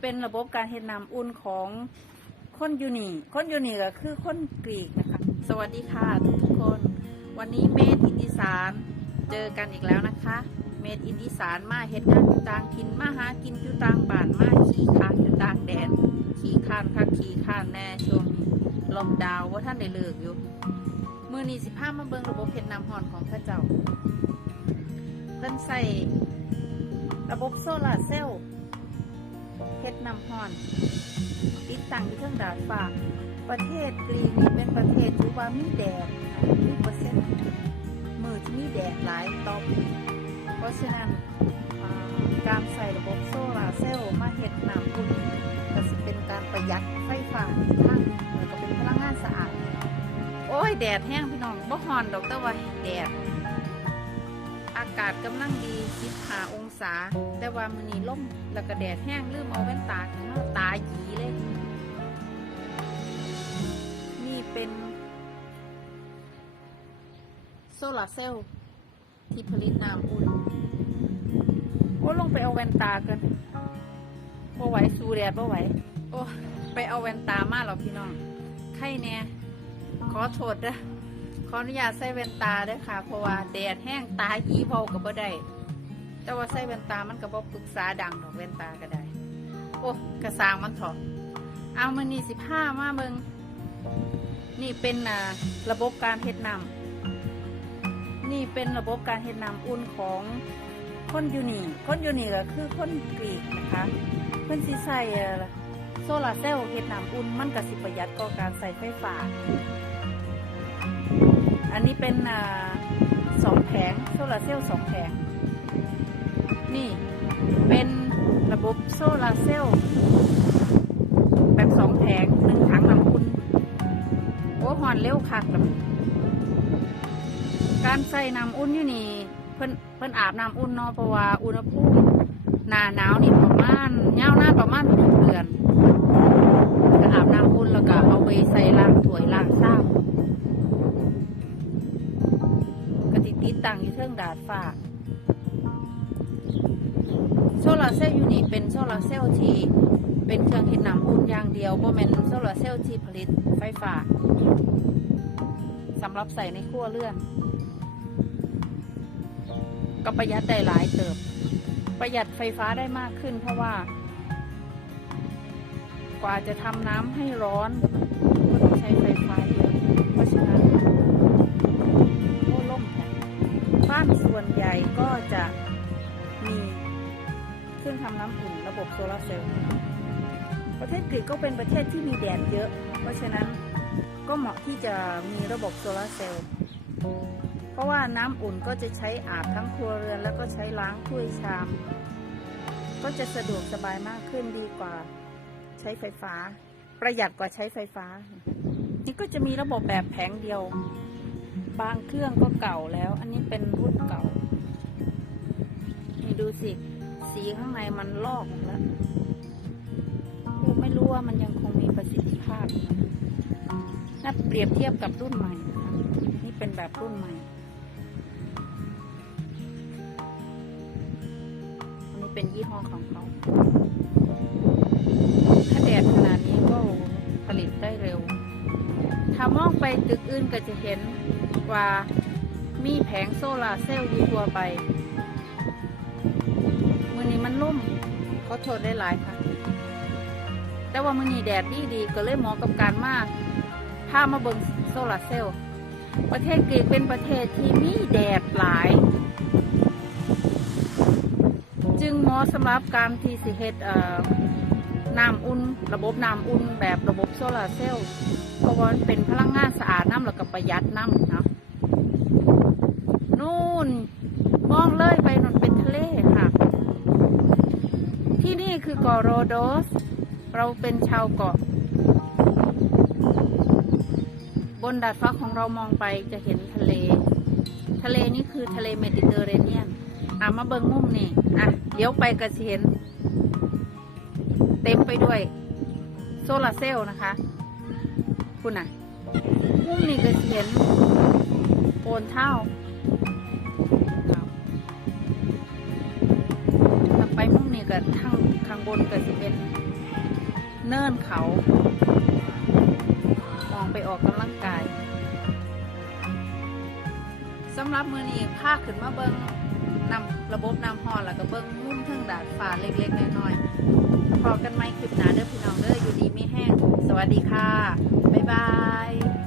เป็นระบบการเฮ็ดน้ำอุ่นของคนยูนีคนยูนี่ก็คือคนกรีกนะคะ สวัสดีค่ะทุกทุกคน วันนี้เมดอินอีสานเจอกันอีกแล้วนะคะ เมดอินอีสานมาเฮ็ดงานอยู่ต่างถิ่นมาหากินอยู่ต่างบ้านมาขี่คานอยู่ต่างแดนขี่คานคักขี่คานแน่ช่วงนี้ลมดาวว่าท่านได้เลิกอยู่มือนี้สิพามาเบิ่งระบบเฮ็ดน้ำห่อนของพระเจ้าเพิ่นใส่ระบบโซลาร์เซลล์ ดน้ำห่อน ติดตั้งอยู่เทิงดาดฟ้าประเทศกรีนเป็นประเทศที่ว่ามีแดดมีเปอร์เซ็นต์มือที่มีแดดหลายต่อปีเพราะฉะนั้นการใส่ระบบโซลาร์เซลล์มาเฮ็ดน้ำอุ่นก็สิเป็นการประหยัดไฟฟ้าทางหนึ่งแล้วก็เป็นพลังงานสะอาด โอ้ย แดดแห้งพี่น้องบ่ฮอนดอกแต่ว่าแดด อากาศกำลังดี15อง ศาแต่ว่ามือนี้ลมแล้วก็แดดแห้งลืมเอาแว่นตาขึ้นมาตาหยีเลย นี่เป็น โซลาร์เซลล์ที่ผลิตน้ำอุ่นโอ้ลงไปเอาแว่นตากันบ่ไหวสูแดดบ่ไหว โอ้ไปเอาแว่นตามาหรอพี่น้องไข้แน่ขอโทษเด้อขออนุญาตใส่แว่นตาด้อค่ะ เพราะว่าแดดแห้งตาหีเบากับบ่ได้ แต่ว่าใส่แว่นตามันก็บ่ปรึกษาดังดอกแว่นตาก็ได้ โอ้กระสางมันถอะเอามือนี่สิบห้ามาเบิงนี่เป็นระบบการเฮ็ดนำนี่เป็นระบบการเฮ็ดนำอุ่นของคนยูนีคนยูนีก็คือคนกรีกนะคะเพิ่อนสิใส่เอ่อโซลาร์เซลล์เฮ็ดนำอุ่นมันก็สิประหยัดต่อการใส่ไฟฟ้าอันนี้เป็นสองแผงโซลาร์เซลล์สองแผง นี่เป็นระบบโซลาร์เซลล์แบบสองแผงหนึ่งถังนำอุ่นโอ้หอนเร็วคักแบบการใส่น้ำอุ่นอยู่นี่ เพิ่นเพิ่นอาบน้ำอุ่นเนาะเพราะว่าอุณหภูมิหนาหนาวนี่ประมาณยาวนาประมาณหกเดือนก็อาบน้ำอุ่นแล้วก็เอาไปใส่ล้างถ้วยล้างซ้ำก็ติดติดตั้งอยู่เทิงดาดฟ้า โซลาร์เซลล์ยูนี่เป็นโซลาร์เซลล์ที่เป็นเครื่องเห็นน้ำอุ่นอย่างเดียวโบแมนโซลาร์เซลล์ที่ผลิตไฟฟ้าสำหรับใส่ในครัวเรือน ก็ประหยัดได้หลายเติบ ประหยัดไฟฟ้าได้มากขึ้นเพราะว่า กว่าจะทำน้ำให้ร้อนก็ต้องใช้ไฟฟ้าเยอะเพราะฉะนั้นโอ้ล่มแข็งบ้านส่วนใหญ่ก็จะ น้ำอุ่นระบบโซลาร์เซลล์ ประเทศกรีกก็เป็นประเทศที่มีแดดเยอะ เพราะฉะนั้นก็เหมาะที่จะมีระบบโซลาร์เซลล์ เพราะว่าน้ำอุ่นก็จะใช้อาบทั้งครัวเรือน แล้วก็ใช้ล้างถ้วยชาม ก็จะสะดวกสบายมากขึ้นดีกว่าใช้ไฟฟ้า ประหยัดกว่าใช้ไฟฟ้า นี่ก็จะมีระบบแบบแผงเดียว บางเครื่องก็เก่าแล้ว อันนี้เป็นรุ่นเก่า นี่ดูสิ สีข้างในมันลอกหมดแล้วคือไม่รู้ว่ามันยังคงมีประสิทธิภาพนะถ้าเปรียบเทียบกับรุ่นใหม่นะคะนี่เป็นแบบรุ่นใหม่อันนี้เป็นยี่ห้อของเขา ถ้าแดดขนาดนี้ก็ผลิตได้เร็ว ถ้ามองไปตึกอื่นก็จะเห็นว่ามีแผงโซลาร์เซลล์อยู่ทั่วไป นี้มันลุ่มขอโทษได้หลายค่ะ แต่ว่ามือนี้แดดดีดีๆก็เลยเหมาะกับการมากพามาเบิงโซลาร์เซลล์ประเทศกรีกเป็นประเทศที่มีแดดหลาย จึงเหมาะสำหรับการที่สิเฮ็ดน้ำอุ่น ระบบน้ำอุ่นแบบระบบโซลาร์เซลล์เพราะว่ามันเป็นพลังงานสะอาดน้ำแล้วก็ประหยัดน้ำเนาะนู่นมองเลยไปนนเป็นทะเลค่ะ ที่ นี่คือเกาะโรโดส เราเป็นชาวเกาะ บนดาดฟ้าของเรามองไปจะเห็นทะเล ทะเลนี่คือทะเลเมดิเตอร์เรเนียนอะมาเบิงมุมนี่อะเดี๋ยวไปก็จะเห็น เต็มไปด้วย โซลารเซลล์นะคะคุณอะมุมนี่ก็จะเห็นโอนเท่า ไปมุมนี้ก็ทางข้างบนเก็สิเป็นเนินเขา มองไปออกกำลังกายสำหรับมือนี้พาขึ้นมาเบิงนำระบบนำหอแล้วก็เบิ้งมุ่มเทิงดาดฟ้าเล็กๆน้อยๆพอกันไหมคลิปหนาเด้อพี่น้องเด้ออยู่ดีไม่แห้ง สวัสดีค่ะ บ๊ายบาย